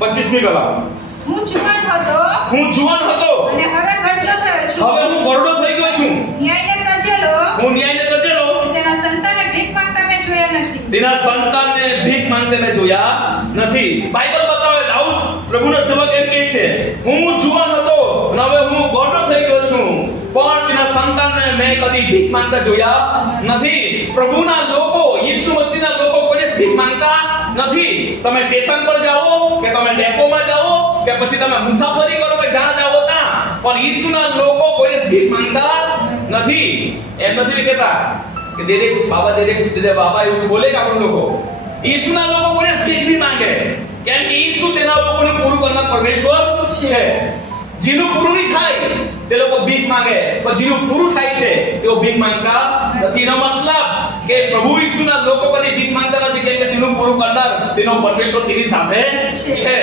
25મી કલમ. હું જુવાન હતો અને હવે ઘરડો થયો છું. હવે હું ઘરડો થઈ ગયો છું. ન્યાયને તજેલો હું ન્યાયને તજેલો. તેના સંતાનને ભીખ માંગતા મેં જોયા નથી. તેના સંતાનને ભીખ માંગતે મેં જોયા નથી. બાઇબલ બતાવે દાઉદ પ્રભુનો સેવક એમ કહે છે, હું જુવાન હતો અને હવે હું ઘરડો થઈ ગયો છું, પણ તેના સંતાનને મેં કદી ભીખ માંગતા જોયા નથી. પ્રભુના લોકો, ઈસુ મસીહના લોકો કોઈ ભીખ માંગતા નથી. તમે સ્ટેશન પર જાઓ કે તમે ડેપોમાં જાઓ કે પછી તમે મુસાફરી કરો કે જ્યાં જાઓ ત્યાં, પણ ઈસુના લોકો કોઈ ભીખ માંગતા નથી. એમ નથી કહેતા કે દે દે કુછ બાબા, દે દે કુછ દે દે બાબા, એવું બોલે કે આપણે લોકો. ઈસુના લોકો કોઈ ભીખ નહીં માંગે, કેમ કે ઈસુ તેના લોકોને પૂરું કરનાર પરમેશ્વર છે. જેનું પૂરું નહીં થાય તે લોકો ભીખ માંગે, પણ જેનું પૂરું થાય છે તેઓ ભીખ માંગતા નથી. એનો મતલબ કે પ્રભુ ઈસુના લોકો કદી ભીખ માંગતા નથી, કેમ કે તેનું પૂરું કરનાર તેનો પરમેશ્વર તેની સાથે છે.